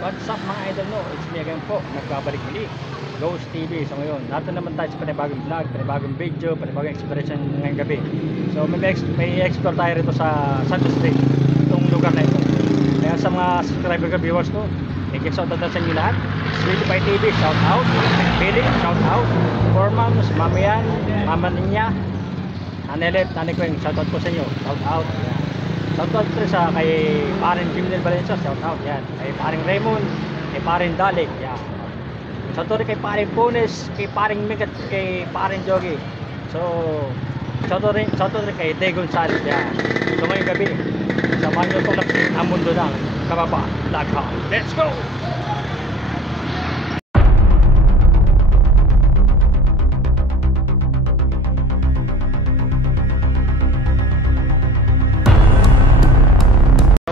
What's up mga idol, no? It's me again po, nagbabalik muli, Ghost TV. So ngayon, nato naman tayo sa panibagong vlog, panibagong video, panibagong exploration ngayong gabi. So may explore tayo rito sa Santos Street, itong lugar na ito. Kaya sa mga subscriber ka viewers ko, thank you, shout out sa inyo lahat. Sweetie Pie TV, shout out. Billy, shout out. Forman, Mamayan, Mama Ninya, Anelet, Nanay Kweng, shout out po sa inyo, shout out. Shout out po sa kay paring Jimnel Valencia, shout out yan. Kay paring Raymond, kay paring Dalig, yan. Shout out kay paring Pones, kay paring Migat, kay paring Jogi. So, shout out rin kay De Gonzales, yan. So ngayong gabi, samahan nyo itong ang mundo ng kababa, Vlog. Let's go!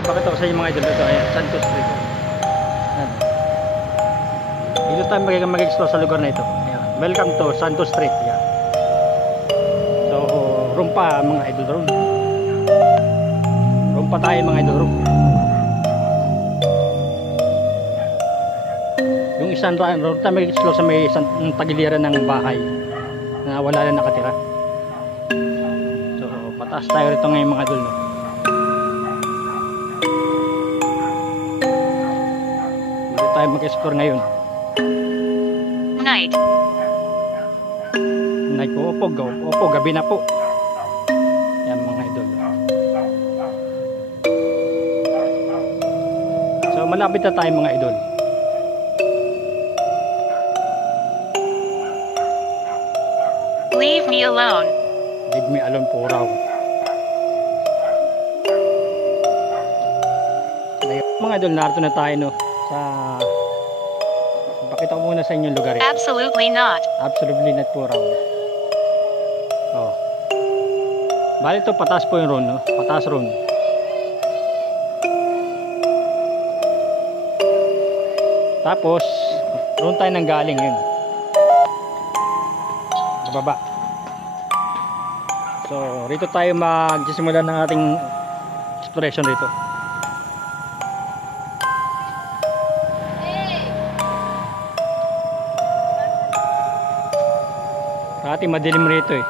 Pakita ko sa inyo mga idol, ito ay Santos Street. Ayan. Dito tayo mag-explore sa lugar na ito. Ayan. Welcome to Santos Street. Ayan. So, room pa mga idol, room. Room pa tayo mga idol, room. Yung isang room tayo mag-explore sa may tagiliran ng bahay na wala na nakatira. So, pataas tayo rito ngayon mga idol, no? Tayo mag-explore ngayon. Night po, opo, gabi na po. Yan mga idol. So malapit na tayo mga idol. Leave me alone. Leave me alone po raw. Mga idol, narito na tayo, no, sa pakita ko muna sa inyo yung lugar ito. Absolutely not. Absolutely not po raw. Oh. Bali ito, pataas po yung room, no? Pataas room. Tapos, room tayo nang galing yun. Bababa. So, rito tayo magsisimula ng ating exploration rito. Dati madilim rito eh.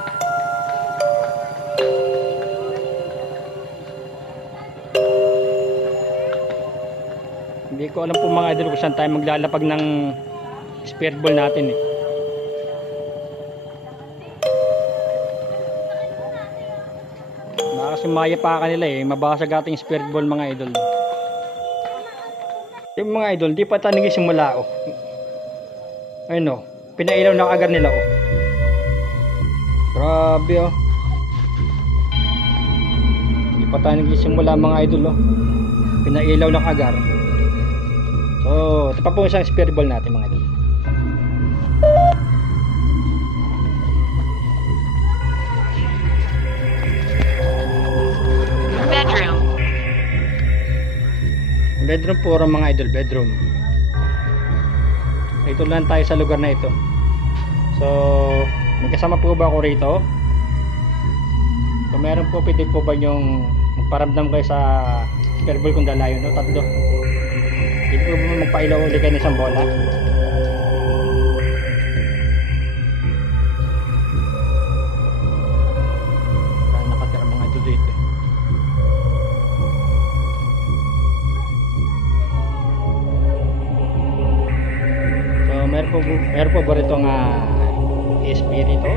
Hindi ko alam po mga idol kung saan tayo maglalapag ng spear ball natin eh. Baka sumaya pa kanila eh. Mabasag ating spear ball mga idol. Yung mga idol, di pa tayo nagsimula oh. Ayun oh. Pinailaw na agad nila oh. Grabe oh. Hindi pa tayo nagsisimula mga idol oh. Pinailaw ng agar. So ito pa po isang spear ball natin mga idol. Bedroom po mga idol, bedroom. Ito lang tayo sa lugar na ito. So may kasama po ba ako rito? Kung meron po, pwede po ba yung magparamdam kayo sa spear ball kung dalayo, no? Tatlo. Pwede po ba magpailaw ulit kayo ng isang bola? Dahil nakatira mga idol dito. So meron po ba rito nga espiritu?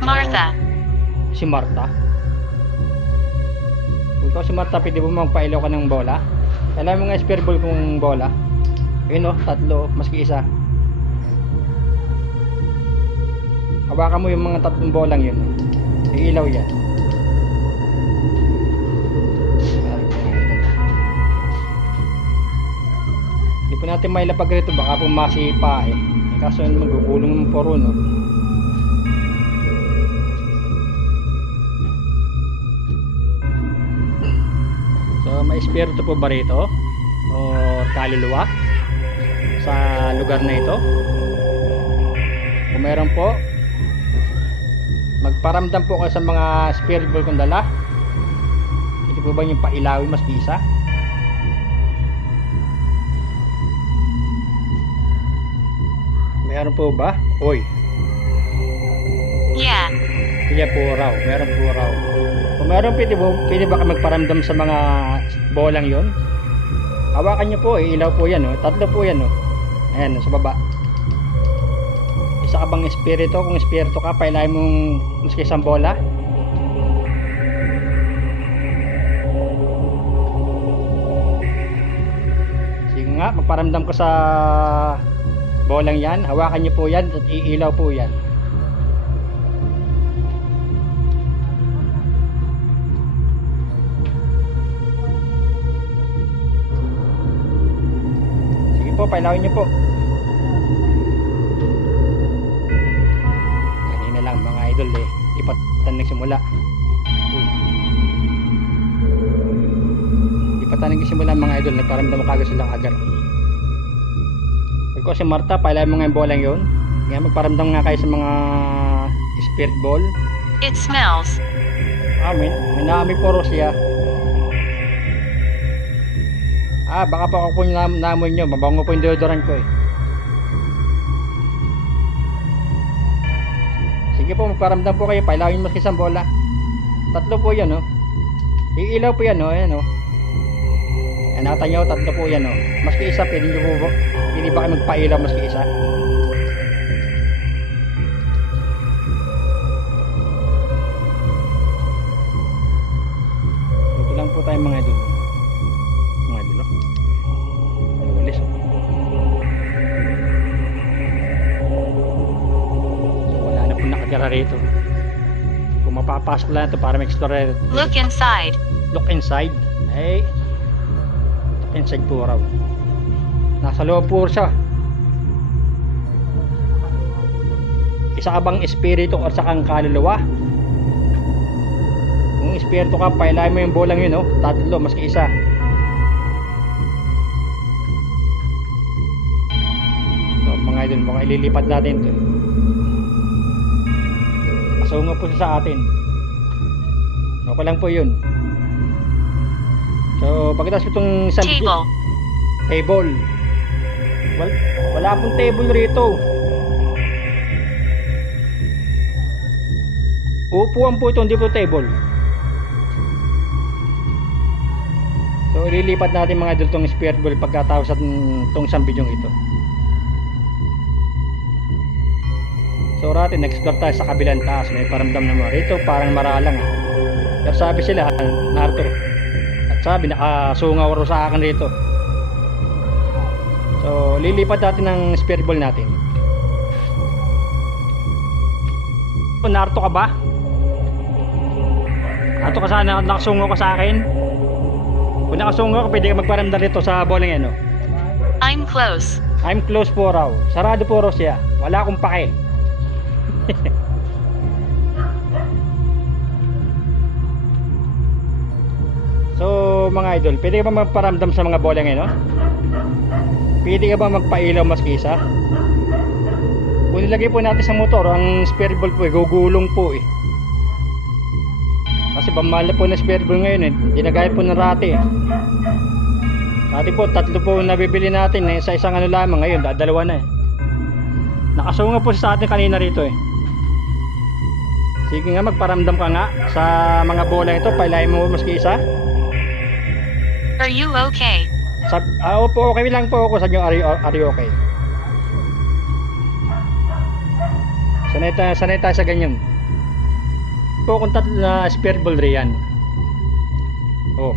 Martha. Si Martha. Kung ikaw si Martha, pwede mo magpailaw ka ng bola. Alam mo nga spear ball kung bola. Ayun o, tatlo, maski isa. Hawakan mo yung mga tatlong bolang yun. Iilaw yan. Hindi po natin mailapag rito, baka po masipa eh. Kaso magugulong ng poro, no? So may espiritu po ba rito o kaluluwa sa lugar na ito? Kung meron po, magparamdam po kayo sa mga spirit ball kung dala. Ito po ba yung pailawin mas isa? Meron po ba? Uy. Yeah. Sige po raw. Meron po raw. Kung meron, pwede ba ka magparamdam sa mga bolang yon? Hawakan nyo po. Ilaw po yan. Oh. Tatlo po yan. Oh. Ayan, sa baba. Isa ka bang espiritu? Kung espiritu ka, pailahin mong maski isang bola. Sige nga, magparamdam ko sa bolang yan. Hawakan nyo po yan at iilaw po yan. Sige po, pailawin nyo po. Kanina lang mga idol eh, ipatan nagsimula. Ipatan nagsimula mga idol, nagparamdam kagad silang agar. Ikaw si Marta, pailawin mo nga yung bolang yun. Nga, magparamdam nga kayo sa mga spirit ball. It smells. May naamoy po siya. Baka pa ako po yung naamoy nyo. Mabango po yung deodorant ko eh. Sige po, magparamdam po kayo. Pailawin mo isang bola. Tatlo po yan, oh. Iilaw po yan, oh. Ayan, oh. Anatan nyo, tatlo po yan, oh. Maski isa, pwede nyo po. Pwede ba kayo magpailaw maski isa? Ito lang po tayo mga idol. Mga idol, oh. Walis, oh. So, wala na po nakatira rito. Kung mapapasok lang ito para mag-explore. Look inside. Look inside. Ay, look inside po raw. Nasa loob po siya. Isa ka bang espiritu o sa kang kaluluwa? Kung espiritu ka, pailahin mo yung bolang yun, oh. Tatlo, maski isa. So mga idol, mukhang ililipat natin ito. Kasungo po siya sa atin. Okay lang po yun. So pagkatapos itong table. Wala pong table rito. Upuan po ito, hindi po table. So ililipat natin mga idol itong spirit ball pagkatapos at itong sambidyong ito. So natin, nag-explore tayo sa kabilang taas. May paramdam naman rito, parang maralang. Pero sabi sila, narto. At sabi, nakasungaw ro sa akin rito. So lilipat natin ng spirit ball natin. Narto ka ba? Narto ka sana, nakasungaw ka sa akin? Kung nakasungaw ka, pwede ka magparamdam rito sa bolang yan, no? I'm close. I'm close po raw. Sarado po raw siya. Wala akong pake. So mga idol, pwede ka ba magparamdam sa mga bola ngayon, no? Pwede ka ba magpailaw maski isa? Kung nilagay po natin sa motor, ang spare ball po gugulong po eh. Kasi pamahal po na spare ball ngayon eh. Ginagaya po ng rate eh. Dati po, tatlo po nabibili natin eh, sa isang ano lamang. Ngayon, dalawa na eh. Nakasunga po sa atin kanina rito eh. Sige nga, magparamdam ka nga sa mga bola ito. Pailahin mo maski isa. Are you okay? Opo, okay lang po ako sa inyo. Are you okay? Sanay tayo sa ganyan. Po kung tatlo na spare ball riyan. Oh.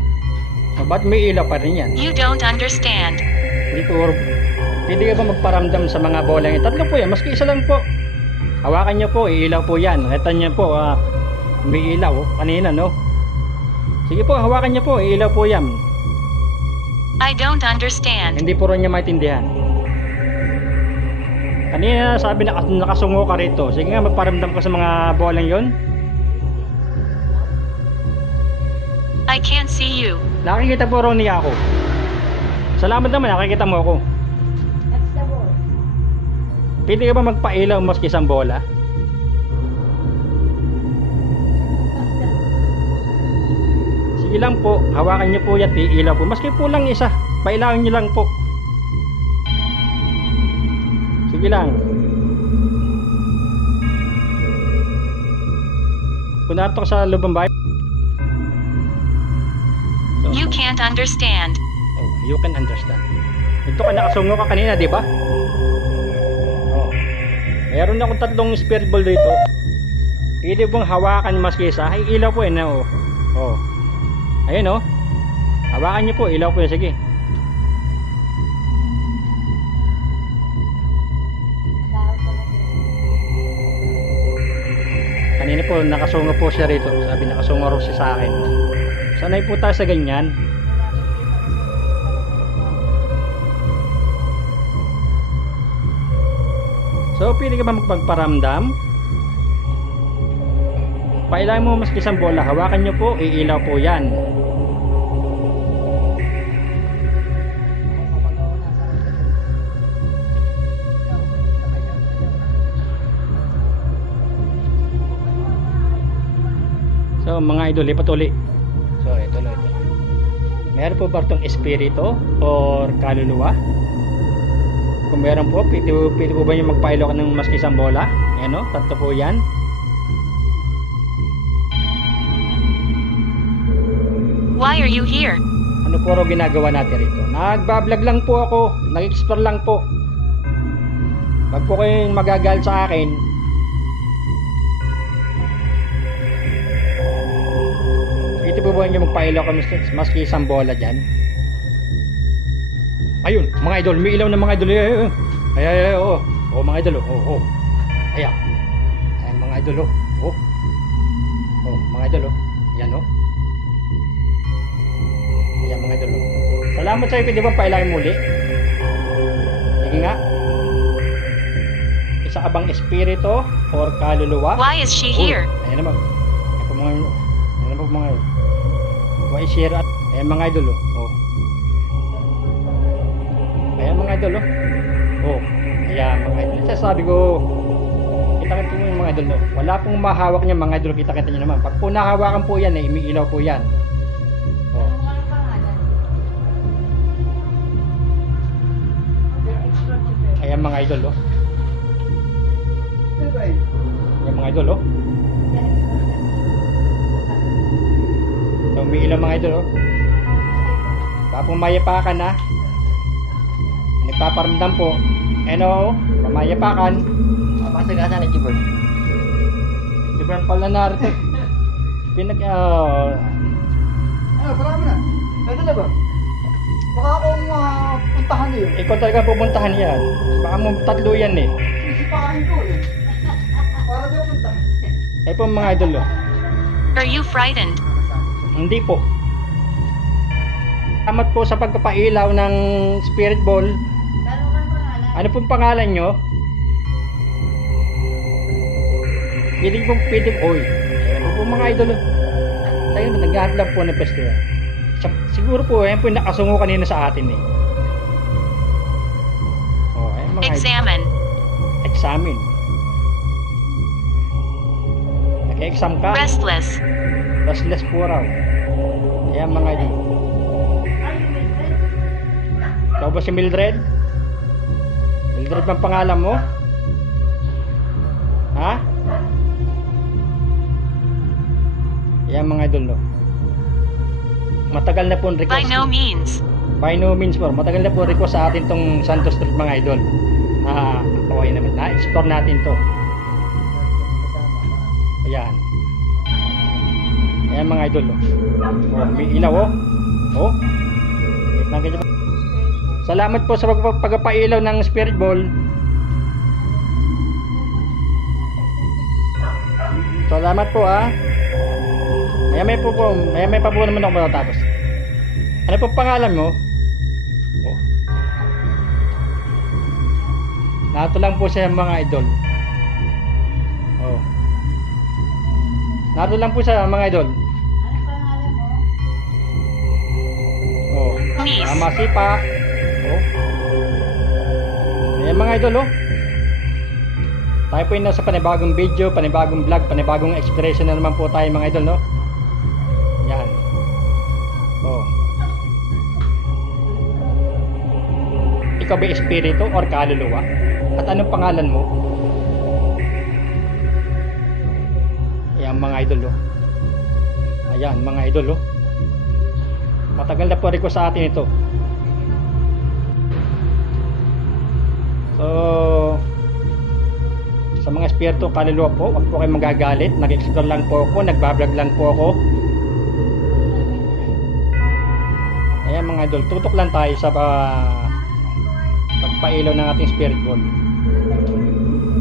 Ba't may ilaw pa rin yan? You don't understand. Hindi po. Pwede ka ba magparamdam sa mga bola yan? Tatlo po yan, maski isa lang po. Hawakan nyo po, iilaw po yan. Kita nyo po, may ilaw. Kanina, no? Sige po, hawakan nyo po, iilaw po yan. I don't understand. Hindi po rin niya maintindihan. Kanina sabi na nakasungo ka rito. Sige nga, magparamdam ko sa mga bolang yon. I can't see you. Nakikita po rin niya ako. Salamat naman, nakikita mo ako. Pwede ka ba magpailaw maski isang bola? Sige lang po, hawakan niyo po yan, iilaw po. Maski po lang isa, pailawin niyo lang po. Sige lang. Kung nato ka sa loob ng bahay. So, You can't understand. oh, you can understand. Ito ka nakasungo ka kanina, di ba? Oh. Meron akong tatlong spirit ball dito. Pwede pong hawakan maski isa. Ay, ilaw po na oh. Oh. Ayun oh. Hawakan niyo po, ilaw po yan. Sige. Kanina po, nakasungo po siya rito. Sabi, nakasungo ro siya sa akin. Sanay po tayo sa ganyan. So, pwede ka ba magpagparamdam? Pailangan mo mas isang bola. Hawakan nyo po, iilaw po yan. So, mga idol, lipat uli. So, ito. Meron po ba itong espiritu or kaluluwa? Kung meron po, pwede po ba yung magpailaw ka ng maski isang bola? Ayan o, tatlo po yan. Why are you here? Ano po ro ginagawa natin rito? Nagbablog lang po ako, nag-explore lang po. Wag po kayong magagal sa akin. Pwede po ba yung magpailaw ka maski isang bola dyan? Ayun, mga idol, may ilaw na mga idol. Ay, oo. Oh, mga idol, oh. Ayan. Ayan, mga idol, oh. Oh, mga idol, oh. Ayan, oh. Ayan, mga idol, oh. Salamat sa'yo, pwede ba pailangin muli? Sige nga. Isa ka bang espiritu or kaluluwa? Why is she here? Ayan naman. Ayan po mga idol. Why is here? Ayan, mga idol, oh. Ayan mga idol oh. Ayan mga idol. Sabi ko, kita-kita mo yung mga idol wala pong mahawak niya mga idol, kita-kita nyo naman. Pag po nahawakan po yan, umiilaw po yan. Oh. Ayan mga idol Ayan mga idol umiilaw mga idol Tapos mayapakan na. Nagpaparamdam po. Ano, pamayapakan. Masagasan ni Jibber. Jibber pala narito. Parang na. Ito na ba? Baka akong puntahan niyo. Ikaw talaga pupuntahan yan. Baka mo tatlo yan eh. Sisipahin ko eh. Para daw punta. Eh po mga idol Are you frightened? Hindi po. Salamat po sa pagpapailaw ng spirit ball. Ano pong pangalan nyo? Pwede oy. Ano po mga idol tayo nag-aat lang po ng festival. Siguro po yan po yung nakasungo kanina sa atin eh. Oh, ayan mga Examine. Examine. Nag-exam ka? Restless. Restless po raw. Ayan mga idol. Ikaw ba si Mildred? Mildred bang pangalan mo? Ha? Ayan mga idol Matagal na po request. By no means. By no means po. Matagal na po request sa atin tong Santos Street mga idol. Okay naman. Na-explore natin to. Ayan. Ayan mga idol may ilaw wait lang ganyan. Salamat po sa pagpapailaw ng spirit ball. Salamat po May pa po naman ako matatapos. Ano po pangalan mo? Nato lang po siya mga idol. Nato lang po siya mga idol. Masipa. Ayan mga idol tayo po yung nasa panibagong video, panibagong vlog, panibagong expression na naman po tayo mga idol yan ikaw ba espiritu or kaluluwa? At anong pangalan mo? Ayan Ayan mga idol oh. Ayan mga idol oh. Matagal na po rin ko sa atin ito. So sa mga espiritu kaluluwa po, wag po kayong magagalit. Nag-explore lang po ako, nagbablog lang po ako. Ayan mga idol, tutok lang tayo sa pagpailaw ng ating spirit ball.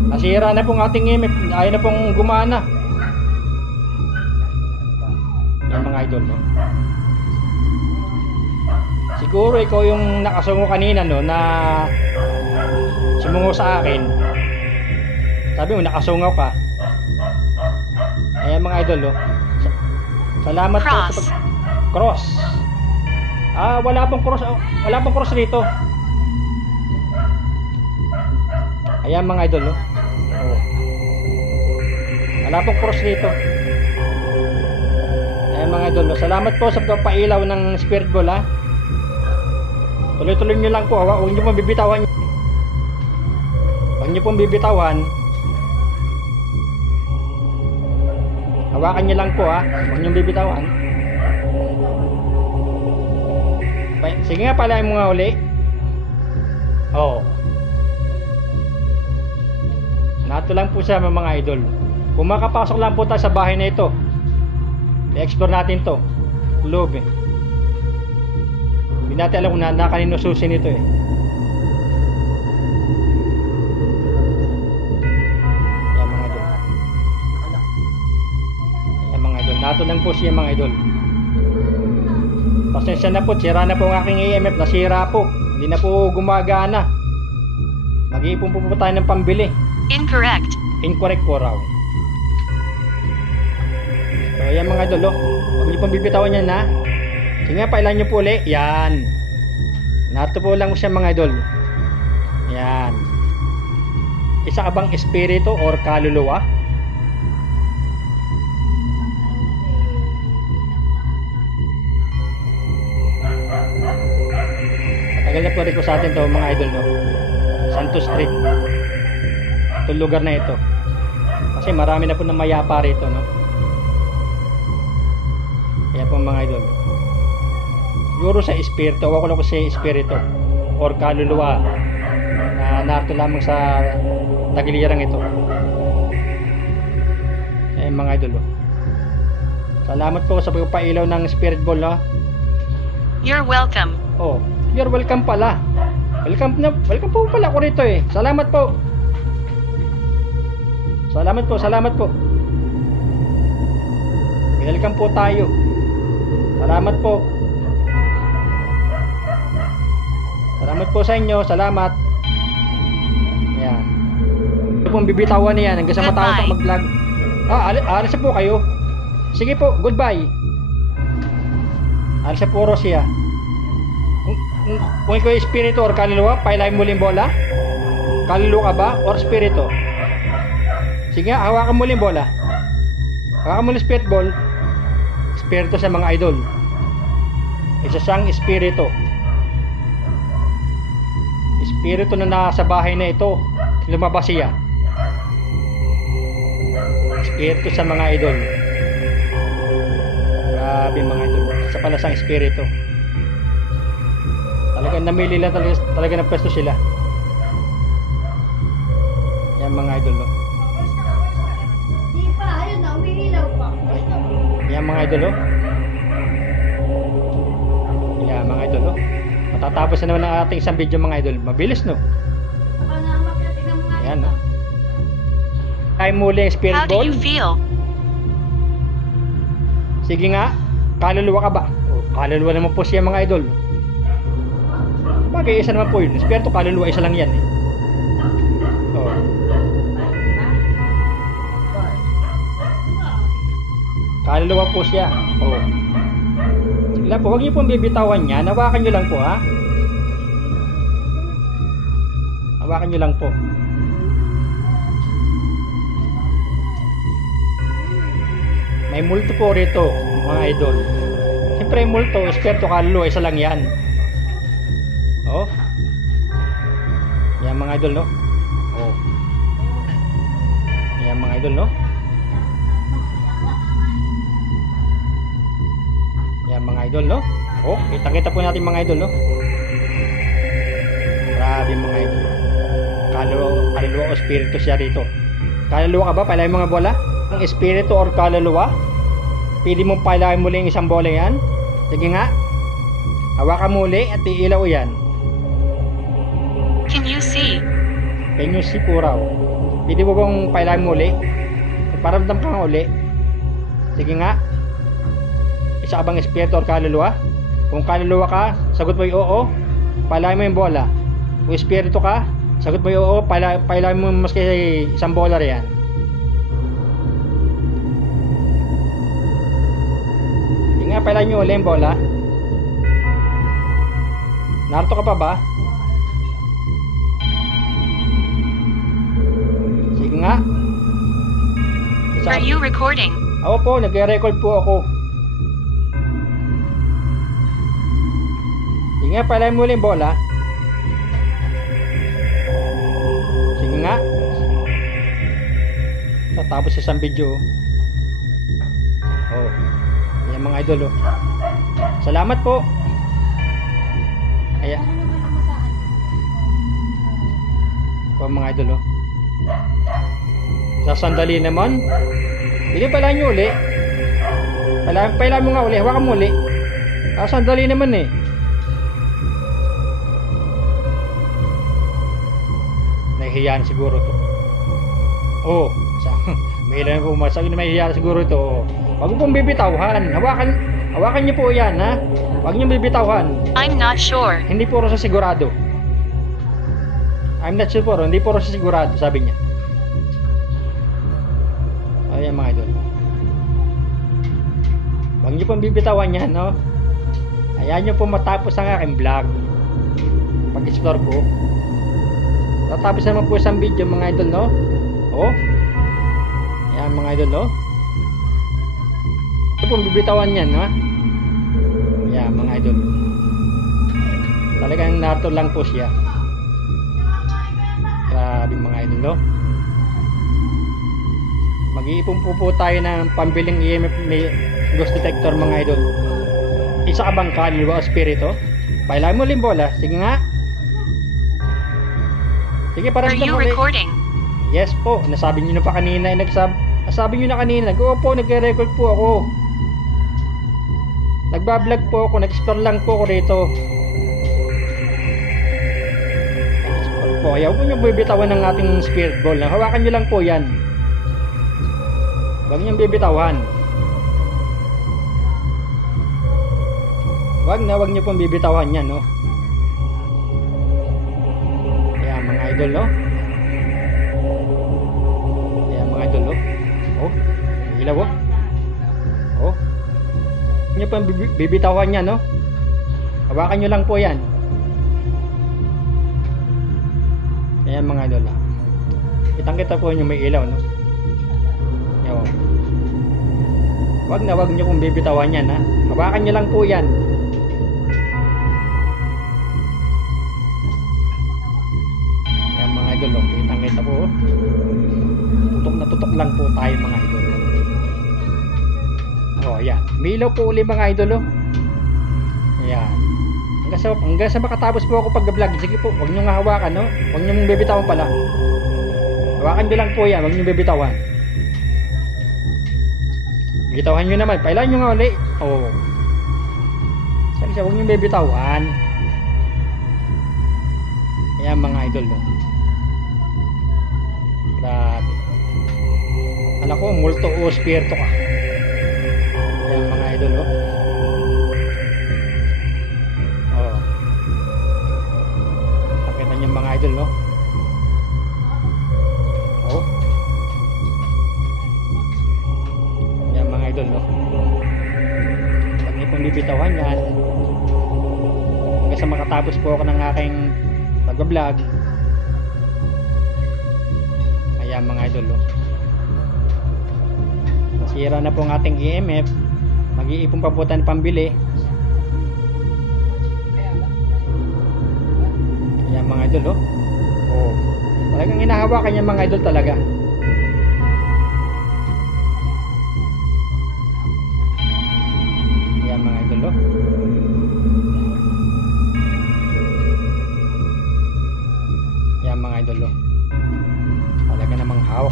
Nasira na pong ating EMF, ayaw na pong gumana. Ayan mga idol no? Siguro ikaw yung nakasungo kanina no, na sumungo sa akin. Sabi mo nakasungaw ka. Ayan mga idol oh. Salamat po sa cross. Wala pong cross, wala pong cross dito. Ayan mga idol oh. Wala pong cross dito. Ayan mga idol oh. Salamat po sa pagpapailaw ng spirit ball ha. Tuloy-tuloy nyo lang po, huwag nyo pong bibitawan. Huwag nyo pong bibitawan. Hawakan nyo lang po ha, huwag nyo bibitawan. Sige nga pala mo nga uli. Nato lang po siya mga idol. Kung makapasok lang po tayo sa bahay na ito, i-explore natin to loob eh. Hindi natin alam kung kanino susi nito eh. Yan mga idol. Yan mga idol. Nato lang po siya mga idol. Pasensya na po, sira na po ang aking EMF. Nasira po, hindi na po gumagana. Mag-iipon po tayo ng pambili. Incorrect. Incorrect po raw. So yan mga idol oh. Huwag niyo pong bibitawan yan ha. Sige nga, pailan nyo po ulit. Yan. Nato po lang siya mga idol. Yan. Isa ka bang espiritu or kaluluwa? Matagal na po rin ko sa atin to mga idol no? Santos Street. Itong lugar na ito. Kasi marami na po na mayapa rito no? Kaya po mga idol, siguro sa espiritu, ako lang ko sa espiritu or kaluluwa na narito lamang sa tagiliran ito. Eh mga idol salamat po sa pagpapailaw ng spirit ball ha? You're welcome. You're welcome pala. Welcome po pala ako rito eh. Salamat po. Salamat po. Welcome po tayo. Salamat po. Salamat po sa inyo. Salamat. Ayan. Ito pong bibitawan niyan hanggang sa matapos ako mag-vlog. Alis po kayo. Sige po, goodbye. Alis po Rosia. Kung ikaw espiritu or kaluluwa, pailahin mo yung bola. Kaluluwa ka ba or espiritu? Sige, hawakan mo yung bola. Hawakan mo yung spirit ball. Espiritu sa mga idol. Isa siyang espiritu. Espiritu na nasa bahay na ito. Lumabas siya. Espiritu sa mga idol. Grabe mga idol. Isa pala siyang espiritu. Talagang namili lang talaga ng pwesto sila. Yan mga idol no? Di pa, ayun na, umiilaw pa. Yan mga idol Yan mga idol matatapos na naman ang ating isang video mga idol. Mabilis no? Yan no? Ay muli ang spirit How do ball. you feel? Sige nga, kaluluwa ka ba? Kaluluwa naman po siya mga idol. Bagay, isa naman po yun. Espiritu, kaluluwa, isa lang yan eh. Kaluluwa po siya. Sige lang po, huwag niyo pong bibitawan niya. Hawakan niyo lang po ha. Hawakan niyo lang po. May multo po rito mga idol. Siyempre multo, espiritu, kaluluwa, isa lang yan. Yan mga idol no? Yan mga idol no? idol, no? Oh, kita-kita po natin mga idol, no? Grabe mga idol. Kaluluwa o espiritu siya rito. Kaluluwa ka ba? Palayan mga bola? Ang espiritu or kaluluwa? Pili mong palayan muli yung isang bola yan. Sige nga. Hawakan muli at iilaw yan. Can you see? Can you see po raw? Pili mo kong palayan muli. Paramdam ka nga uli. Sige nga. Isa ka bang espiritu or kaluluwa? Kung kaluluwa ka, sagot mo yung oo. Palayan mo yung bola. Kung espiritu ka, sagot mo yung oo. Palayan mo maski isang bola riyan. Sige nga, palayan nyo uli yung bola. Narito ka pa ba? Sige nga. Are you recording? Ako po, nagre-record po ako. Sige nga, palayan mo ulit yung bola. Sige nga. Tapos isang video. Oh. Yan mga idol, oh. Salamat po. Kaya. Po mga idol, oh. Sasandali naman. Hindi pala nyo uli. Pala mo nga uli. Hawakan mo uli. Sasandali naman eh. Nahihiyan siguro to. Oh, may ilan po masabi na mahihiyan siguro to. Wag mo pong bibitawhan. Hawakan niyo po yan, ha. Wag niyo bibitawhan. I'm not sure. Hindi puro sa sigurado. I'm not sure po. Hindi puro sa sigurado, sabi niya. Ayan mga idol. Huwag niyo pong bibitawan yan, no? Ayan niyo po matapos ang aking vlog. Pag-explore ko. Tatapos naman po isang video mga idol, no? Oh. Ayan mga idol, no? Huwag niyo pong bibitawan yan, no? Ayan mga idol. Talagang nato lang po siya. Grabe mga idol, no? Mag-iipon po tayo ng pambiling EMF ni ghost detector mga idol. Isa ka bang kaluluwa o espiritu? Pailayan mo limbola. Sige nga. Sige, Are you recording? Yes po. Nasabi nyo na pa kanina. Nasabi nyo na kanina. Oo po, nagre-record po ako. Nagbablog po ako. Nag-explore lang po ako rito. Nag-explore po. Ayaw po nyo bibitawan ng ating spirit ball. Hawakan nyo lang po yan. Huwag niyang bibitawan. Huwag niyo pong bibitawan yan, no? Ayan, mga idol, no? Ayan, mga idol, no? Oh, ilaw, oh. Oh. Huwag niyo pong bibitawan yan, no? Hawakan niyo lang po yan. Ayan, mga idol, ah. Kitang-kita po yung may ilaw, no? Wag niyo pong bibitawan yan, ha. Hawakan niyo lang po yan. Yan mga idol, oh. Kitang-kita po, oh. Tutok na tutok lang po tayo mga idol. Oh, yan. Milaw po uli mga idol, oh. Ayan. Hanggang sa makatapos po ako pag-vlog. Sige po, wag niyo nga hawakan, no. Wag niyo mong bibitawan pala. Hawakan niyo lang po yan, wag niyo bibitawan. Bitawan nyo naman. Pailan nyo nga ulit. Oo. Sabi siya, huwag nyo bibitawan. Ayan mga idol, no? Grabe. Alam ko, multo o spirito ka. Ayan mga idol, no? Oo. Nakita nyo mga idol, no? Oo. Idol, no? Pag may pong bibitawan yan hanggang sa makatapos po ako ng aking pag-vlog. Ayan mga idol, no? Nasira na po ang ating EMF. Mag-iipon pa po tayo ng pambili. Ayan mga idol, no? Oh, talagang hinahawakan yan mga idol talaga. Mga idol, oh.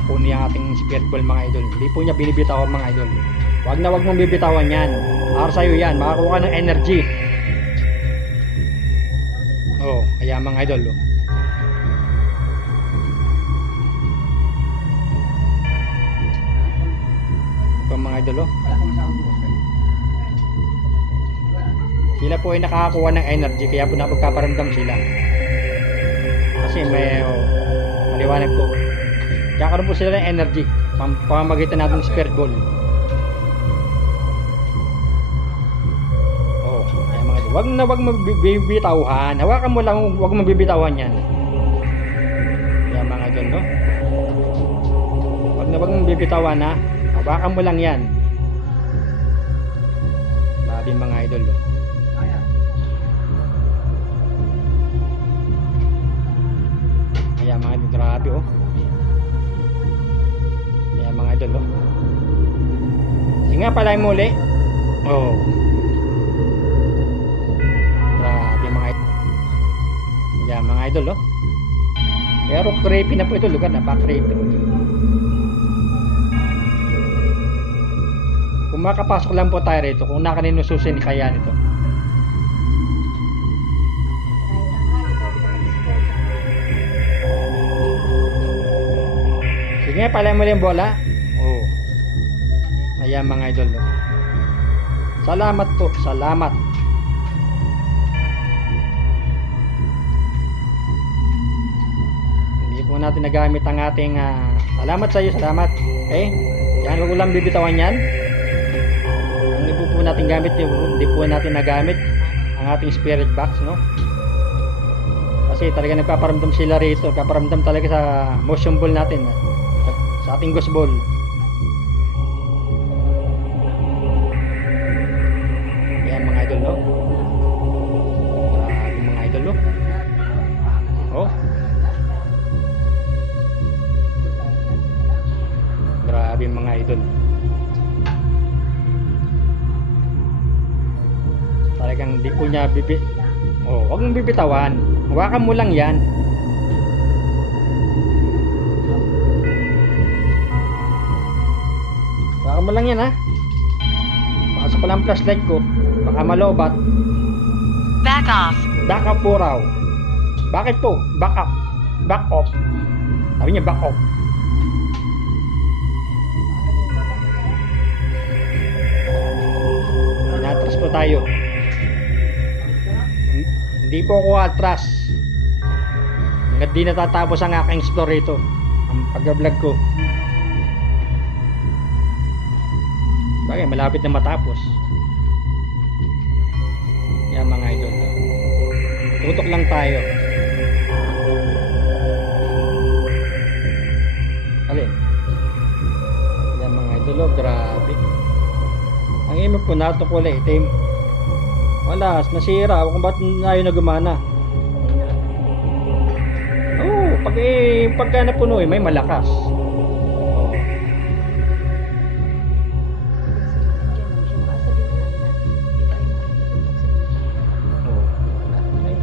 po niya ating spirit ball mga idol. Hindi po niya binibitawan mga idol. Wag mong bibitawan yan. Para sa'yo yan, makakuha ka ng energy. Oh, kaya mga idol, oh. Ito mga idol, oh. Sila po ay nakakakuha ng energy, kaya po napagpaparamdam sila. Kasi may maliwanag po. Kakaroon po sila ng energy pamamagitan natin ng spirit ball. Oh, kaya mga idol, wag magbibitawhan. Hawakan mo lang, wag magbibitawhan yan. Kaya mga idol, no? Wag magbibitawhan, ha. Hawakan mo lang yan. Sabi mga idol, no? Kaya mga idol, grabe, oh. Kaya mga idol, oh. Sige nga, palay mo uli. Oh. Grabe mga idol. Kaya mga idol, oh. Pero creepy na po ito, lugar na pa creepy. Kung makapasok lang po tayo rito, kung nakaninususin kaya nito. Sige nga, palay mo lang yung bola. Oh. Ayan mga idol, oh. Salamat po, salamat. Hindi po natin nagamit ang ating salamat sa iyo, salamat. Okay? Yan, wag lang bibitawan yan. Hindi po natin gamit, hindi po natin nagamit ang ating spirit box, no? Kasi talaga nagpaparamdam sila rito, nagpaparamdam talaga sa motion ball natin, sa ating ghost ball. Yan mga idol, no? Grabe mga idol, no? Oh. Grabe mga idol. Talagang di po niya oh, huwag mong bibitawan. Hawakan mo lang yan. Hawakan mo lang yan, ha. Pasok ko lang flashlight ko. Baka malobat. Back off. Back up po raw. Bakit po? Back up. Back off. Sabi niya back off. Natras po tayo. Hindi po ako atras. Hanggang di natatapos ang aking explore rito. Ang pag-vlog ko. Bagay, malapit na matapos. Yan mga idol. Tutok lang tayo. Alin? Yan mga idol, oh, grabe. Ang imig po nato kulay itim. Wala, nasira. Kung ba't ayaw na gumana. Oo, pagka napuno may malakas. Oo. Oo.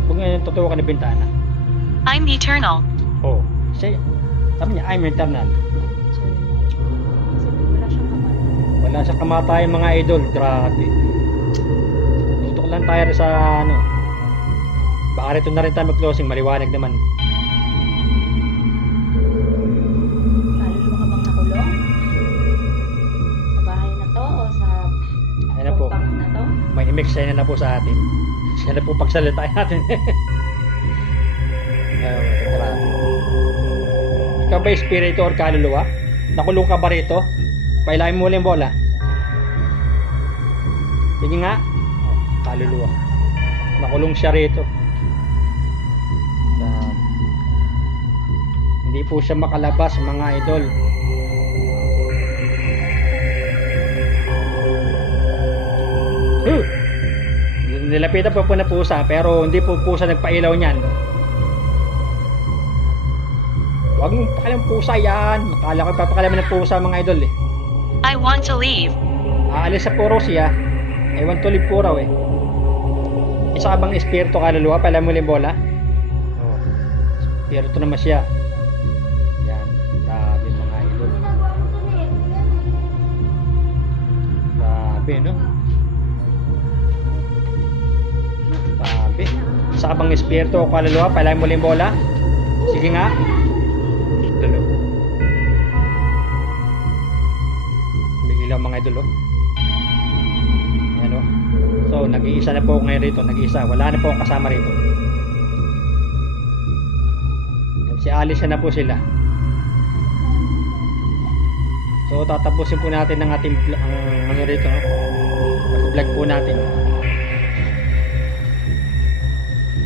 Huwag nga totoo ka na bintana. I'm eternal. Oo. Sabi niya, I'm eternal. Wala siyang kamatayan mga idol. Grabe. Tutok lang tayo sa ano. Baka rito na rin tayo mag-closing. Maliwanag naman. Kaluluwa ka bang nakulong? Sa bahay na to o sa Ayan na po. compound na to? May imexay na po sa atin. Siya na po pagsalitain natin. Ayun, grabe. Ikaw ba espiritu or kaluluwa? Nakulong ka ba rito? Pailahin mo ulit yung bola. Sige nga. Oh, kaluluwa. Nakulong siya rito. Hindi po siya makalabas mga idol. Nilapitan po na pusa pero hindi po pusa nagpailaw niyan. Huwag mong pakalam pusa yan. Akala ko papakalaman ng pusa mga idol eh. I want to leave. Aalis sa puro siya. I want to leave po raw eh. Isa ka bang espiritu kaluluwa? Pala mo yung bola? Oh. Espiritu naman siya. Yan. Grabe mga idol. Grabe, no? Grabe. Sa bang espiritu o kaluluwa, palain mo lang bola. Sige nga. Tulo. May ilaw mga idol, oh. Ayan, oh. So, nag-iisa na po ako ngayon rito. Nag-iisa. Wala na po akong kasama rito. Si Alice na po sila. So, tatapusin po natin ng ating ano rito, no? Vlog po natin.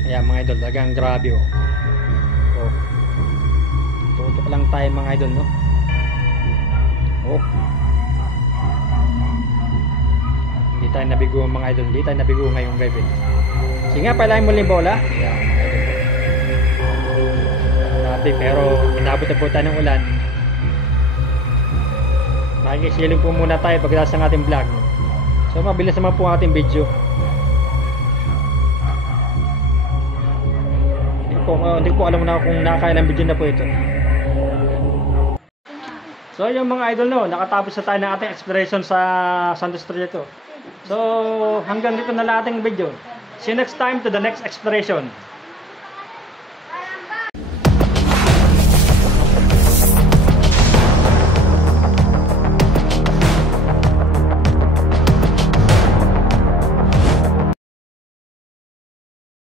Ayan mga idol, talagang grabe, oh. Oh. Tutok lang tayo mga idol, no? Oh. Hindi tayo nabigo mga idol, hindi tayo nabigo ngayong gabi. Sige nga, palain mo lang bola. Ayan mga idol. Grabe, pero inabot na po tayo ng ulan. Makikisilong po muna tayo pagkatapos ng ating vlog. So mabilis naman po ang ating video. Hindi ko alam na kung nakakailang video na po ito. So yung mga idol, no, nakatapos na tayo ng ating exploration sa Santos Strieto. So hanggang dito na lang ating video. See you next time to the next exploration.